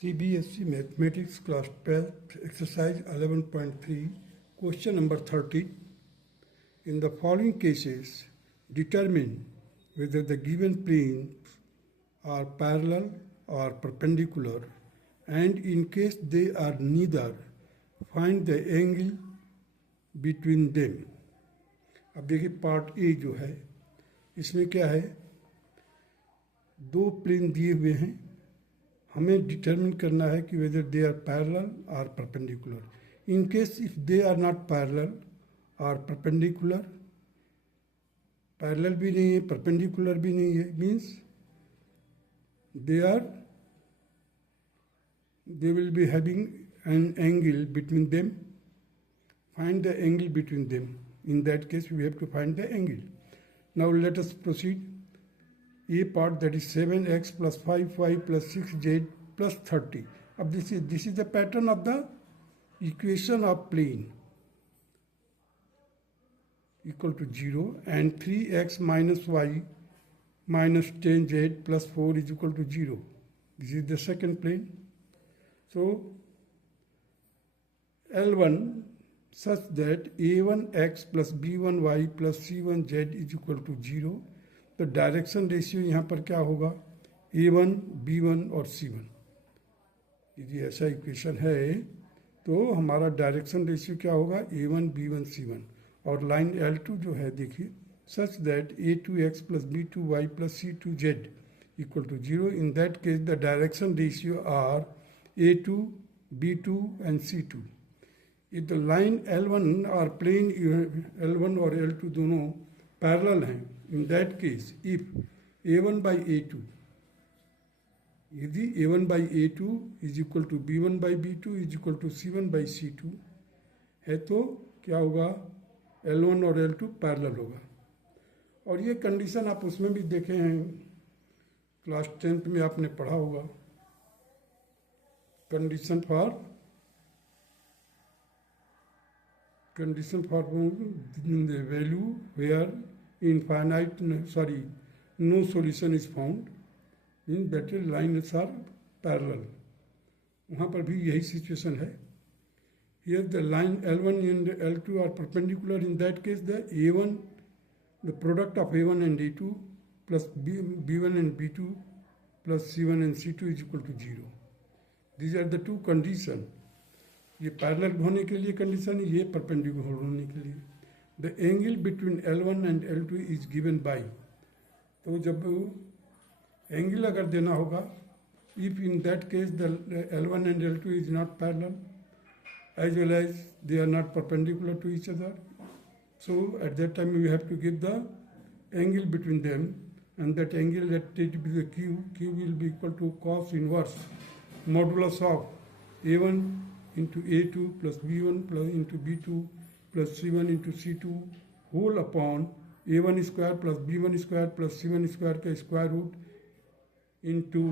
CBSE Mathematics Class 12th Exercise 11.3 Question number 30. In the following cases, determine whether the given planes are parallel or perpendicular, and in case they are neither, find the angle between them. अब देखिए part A जो है इसमें क्या है, दो plane दिए हुए हैं, हमें डिटरमिन करना है कि वेदर दे आर पैरेलल और perpendicular. In case if they are not parallel और परपेंडिकुलर, पैरेलल भी नहीं है परपेंडिकुलर भी नहीं है, means they will be having an angle between them. Find the angle between them. In that case we have to find the angle. Now let us proceed. A part, that is 7x plus 5y plus 6z plus 30. अब this is the pattern of the equation of plane equal to 0, and 3x minus y minus 10z plus 4 is equal to 0. This is the second plane. So L1 such that a1x plus b1y plus c1z is equal to 0. तो direction ratio यहाँ पर क्या होगा, a1, b1 और c1। यदि ऐसा equation है तो हमारा डायरेक्शन रेशियो क्या होगा, a1, b1, c1। और लाइन L2 जो है देखिए, such that a2x plus b2y plus c2z equal to 0। In that case the direction ratio are a2, b2 and c2। If the line L1 और plane L1 और L2 दोनों parallel हैं, in that case if a1 by a2, यदि a1 by a2 is equal to b1 by b2 is equal to c1 by c2 है, तो क्या होगा, L1 और L2 पैरेलल होगा। और ये कंडीशन आप उसमें भी देखे हैं, क्लास 10th में आपने पढ़ा होगा, condition for the value where no solution is found, means that lines are parallel। वहाँ पर भी यही सिचुएशन है। Here the line L1 and L2 are perpendicular. In that case the A1, the product of A1 and A2 plus B1 and B2 plus C1 and C2 is equal to 0. These are the two conditions. ये parallel होने के लिए condition, ये perpendicular होने के लिए। The angle between L1 and L2 is given by, तो जब एंगल अगर देना होगा, if in that case the L1 and L2 is not parallel as well as they are not perpendicular to each other, so at that time we have to give the angle between them, and that angle let it be the Q will be equal to cos inverse modulus of A1 into A2 plus B1 plus into B2 plus C1 into C2 whole upon A1 square plus B1 square plus C1 square का square root into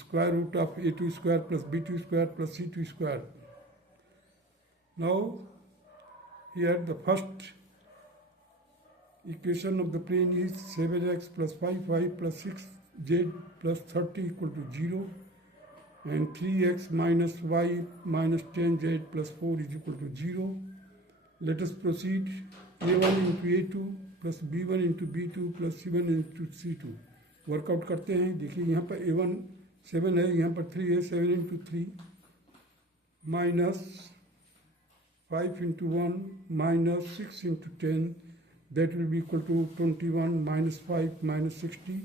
square root of A2 square plus B2 square plus C2 square. Now here the first equation of the plane is 7x plus 5y plus 6z plus 30 equal to 0. And 3x minus y minus 10z plus 4 is equal to 0. Let us proceed. A1 into A2 plus B1 into B2 plus C1 into C2 workout करते हैं। देखिए यहाँ पर A1 7 है, यहाँ पर 3 है, 7 into 3 minus 5 into 1 minus 6 into 10, that will be equal to 21 minus 5 minus 60,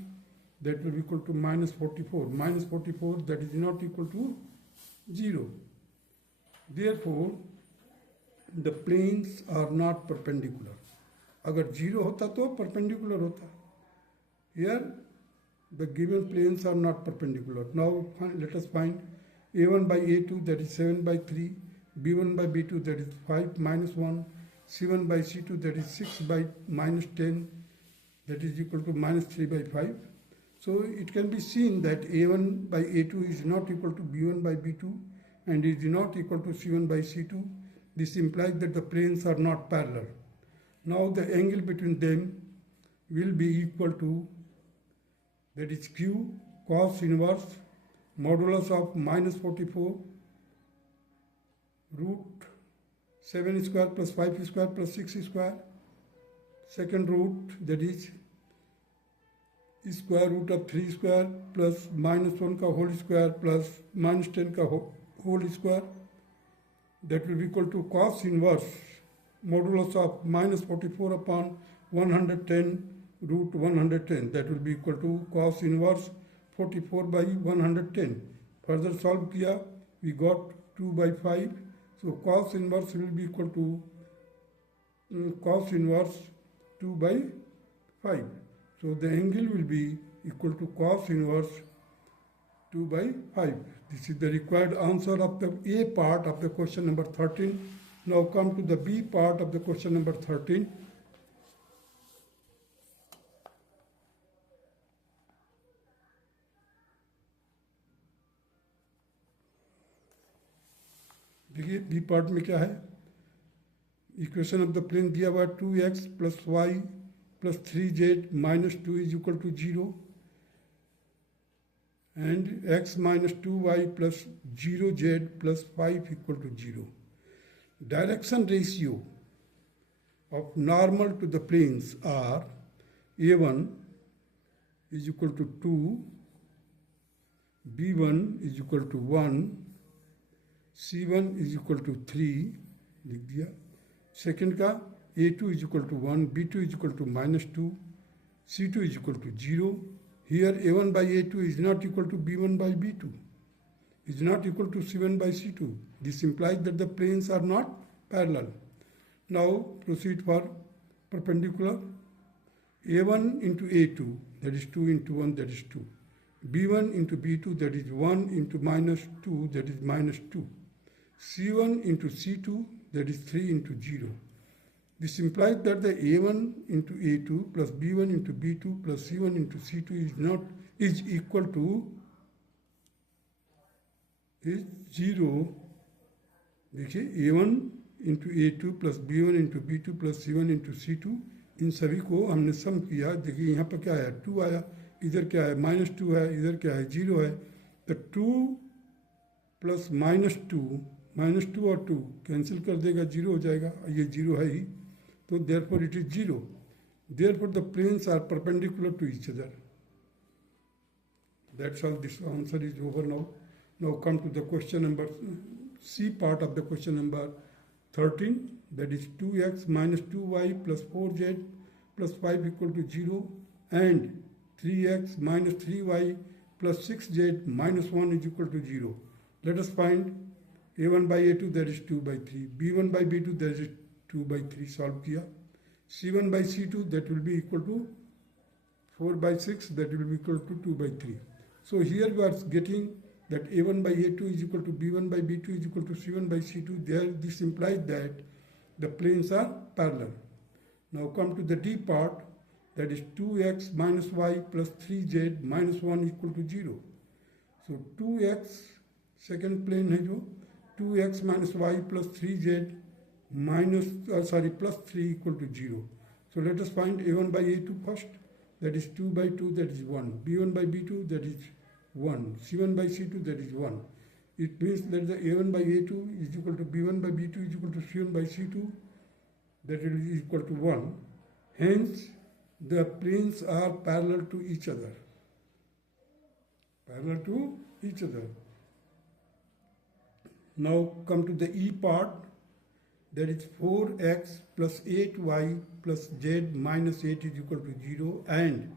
that will be equal to minus 44. Minus 44, that is not equal to 0. Therefore, the planes are not perpendicular. अगर 0 होता तो perpendicular होता. Here, the given planes are not perpendicular. Now, let us find A1 by A2, that is 7 by 3, B1 by B2, that is 5 minus 1, C1 by C2, that is 6 by minus 10, that is equal to minus 3 by 5. So it can be seen that A1 by A2 is not equal to B1 by B2 and is not equal to C1 by C2. This implies that the planes are not parallel. Now the angle between them will be equal to, that is Q cos inverse modulus of minus 44 root 7 square plus 5 square plus 6 square. Second root, that is square root of 3 square plus minus 1 का whole square plus minus 10 का whole square. That will be equal to cos inverse modulus of minus 44 upon 110 root 110. That will be equal to cos inverse 44 by 110. Further solve किया, we got 2 by 5. So cos inverse will be equal to cos inverse 2 by 5. So the angle will be equal to cos inverse 2 by 5. This is the required answer of the A part of the question number 13. Now come to the B part of the question number 13. देखिए B part में क्या है, equation of the plane दिया हुआ 2x plus y plus 3z minus 2 is equal to 0 and x minus 2y plus 0z plus 5 equal to 0. Direction ratio of normal to the planes are A1 is equal to 2, B1 is equal to 1, C1 is equal to 3 लिख दिया. Second का A2 is equal to 1, B2 is equal to minus 2, C2 is equal to 0. Here A1 by A2 is not equal to B1 by B2, is not equal to C1 by C2. This implies that the planes are not parallel. Now proceed for perpendicular. A1 into A2, that is 2 into 1, that is 2. B1 into B2, that is 1 into minus 2, that is minus 2. C1 into C2, that is 3 into 0. This implies that the A1 into A2 plus B1 into B2 plus C1 into C2 is equal to 0. देखिए A1 into A2 plus B1 into B2 plus C1 into C2, इन सभी को हमने सम किया. देखिए यहाँ पर क्या आया, 2 आया, इधर क्या है -2 है, इधर क्या है 0 है. तो 2 प्लस -2 और 2 कैंसिल कर देगा, 0 हो जाएगा. ये 0 है ही, तो therefore it is 0. Therefore the planes are perpendicular to each other. That's all. This answer is over now. Now come to the question number C part of the question number 13. That is 2x minus 2y plus 4z plus 5 equal to 0 and 3x minus 3y plus 6z minus 1 is equal to 0. Let us find A1 by A2, that is 2 by 3. B1 by B2, that is 2 by 3. Solve किया. C1 by C2, that will be equal to 4 by 6, that will be equal to 2 by 3. So here we are getting that A1 by A2 is equal to B1 by B2 is equal to C1 by C2. There, this implies that the planes are parallel. Now come to the D part, that is 2x minus y plus 3z minus 1 equal to 0. So 2x, second plane है जो 2x minus y plus 3z plus 3 equal to 0. So let us find A1 by A2 first. That is 2 by 2, that is 1. B1 by B2, that is 1. C1 by C2, that is 1. It means that the A1 by A2 is equal to B1 by B2 is equal to C1 by C2, that is equal to 1. Hence, the planes are parallel to each other. Parallel to each other. Now come to the E part. That is 4x plus 8y plus z minus 8 is equal to 0 and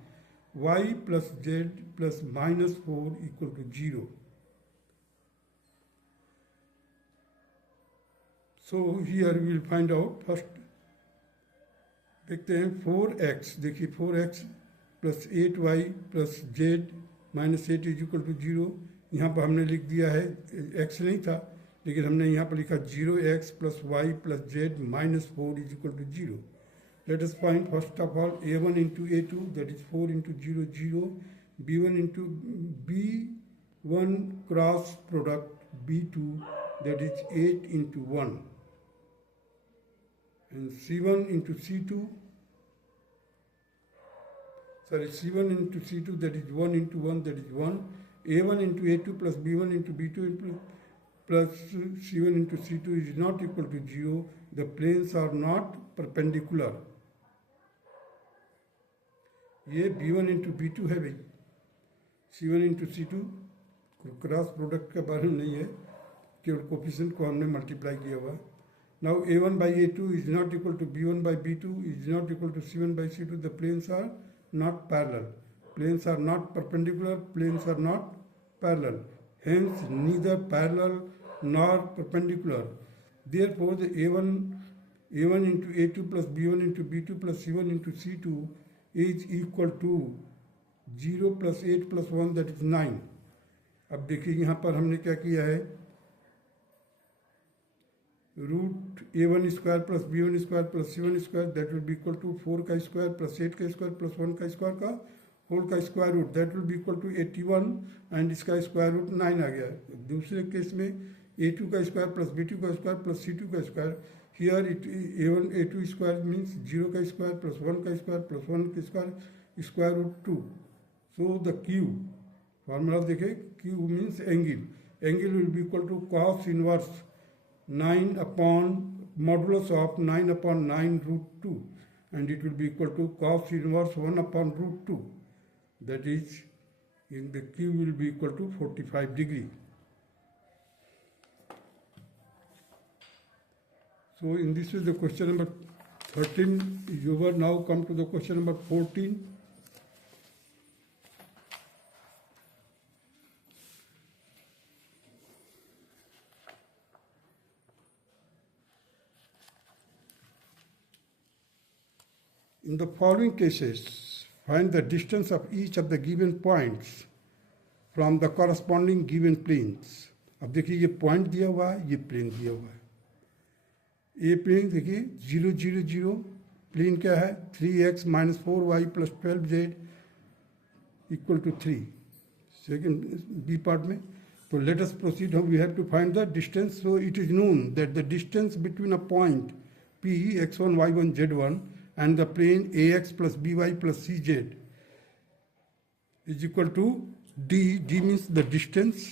y plus z plus minus 4 equal to 0. So here we will find out. First देखते हैं 4x. देखिए 4x plus 8y plus z minus 8 is equal to 0. यहाँ पर हमने लिख दिया है, x नहीं था लेकिन हमने यहाँ पर लिखा 0x plus y plus z minus 4 is equal to 0. Let us find first of all A1 into A2, that is 4 into 0, 0. B1 into B1 cross product B2, that is 8 into 1. And C1 into C2, C1 into C2, that is 1 into 1, that is 1. A1 into A2 plus B1 into B2 plus C1 into C2 is not equal to 0, the planes are not perpendicular. ये B1 into B2 है भाई, C1 into C2 cross product के बारे में नहीं है, केवल coefficient को हमने मल्टीप्लाई किया हुआ. Now A1 by A2 is not equal to B1 by B2 is not equal to C1 by C2. The planes are not parallel. Planes are not perpendicular. Planes are not parallel. Hence, neither parallel nor perpendicular. Therefore, the A1 into A2 plus B1 into B2 plus C1 into C2 is equal to 0 plus 8 plus 1, that is 9. अब देखिए यहाँ पर हमने क्या किया है, root A1 square plus B1 square plus C1 square that will be equal to 4 का square plus 8 का स्क्वायर प्लस 1 का स्क्वायर का होल का square root, that will be equal to 81 and इसका स्क्वायर रूट 9 आ गया. दूसरे केस में A2 का स्क्वायर प्लस B2 का स्क्वायर प्लस C2 का square, here it A1 A2 square means 0 का स्क्वायर प्लस 1 का स्क्वायर प्लस 1 का square square root 2. So the Q formula देखें, Q means angle will be equal to cos inverse 9 upon modulus of 9 upon 9 root 2, and it will be equal to cos inverse 1 upon root 2, that is in the Q will be equal to 45 degree. So in this way the question number 13 is over. Now come to the question number 14. In the following cases, find the distance of each of the given points from the corresponding given planes. अब देखिए ये point दिया हुआ है, ये plane दिया हुआ है. ये प्लेन देखिए 0 0 0, प्लेन क्या है 3x minus 4y plus 12z equal to 3. Second B part में, तो let us proceed. We have to find the distance. So it is known that the distance between a point P x1 y1 z1 and the plane AX plus BY plus CZ is equal to D. D means the distance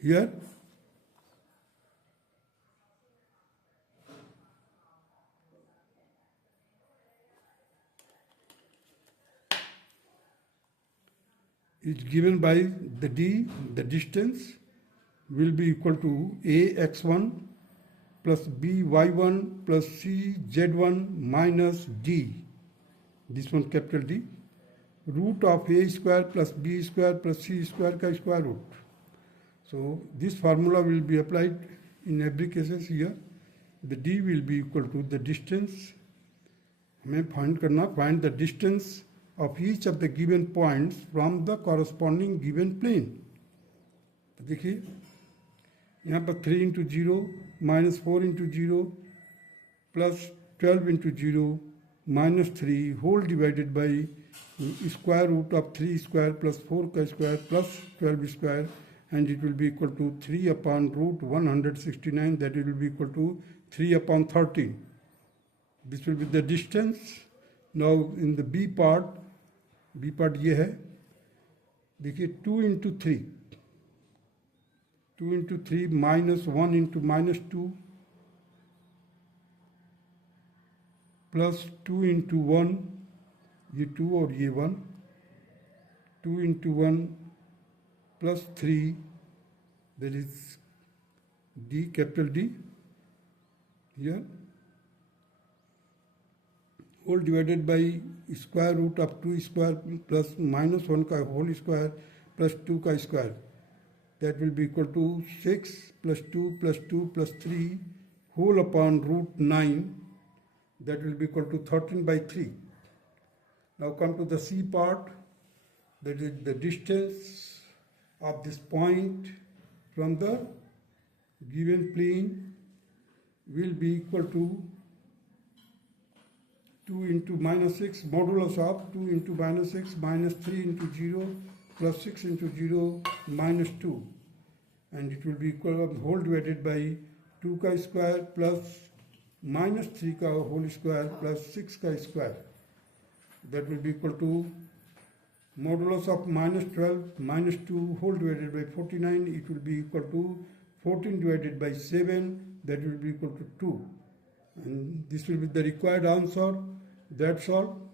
here. Is given by the D. The distance will be equal to AX1 plus by1 plus cz1 minus d, this one capital D, root of a square plus b square plus c square का square root. So this formula will be applied in every cases here. The d will be equal to the distance, हमें find करना, find the distance of each of the given points from the corresponding given plane. तो देखिए यहाँ पर 3 into 0 minus 4 into 0 plus 12 into 0 minus 3 whole divided by square root of 3 square plus 4 का square plus 12 square, and it will be equal to 3 upon root 169, that it will be equal to 3 upon 30. This will be the distance. Now in the B part ये है, देखिए 2 into 3 2 into 3 minus 1 into minus 2 plus 2 into 1, ये 2 और ये 1, 2 into 1 plus 3, that is D, capital D here, whole divided by square root of 2 square plus minus 1 का whole square plus 2 का square. That will be equal to 6 plus 2 plus 2 plus 3 whole upon root 9. That will be equal to 13 by 3. Now come to the C part. That is the distance of this point from the given plane will be equal to 2 into minus 6 modulus of 2 into minus 6 minus 3 into 0 plus 6 into 0 minus 2, and it will be equal to whole divided by 2 का square plus minus 3 का whole square plus 6 का square. That will be equal to Modulus of minus 12 minus 2 whole divided by 49, it will be equal to 14 divided by 7, that will be equal to 2. And this will be the required answer. That's all.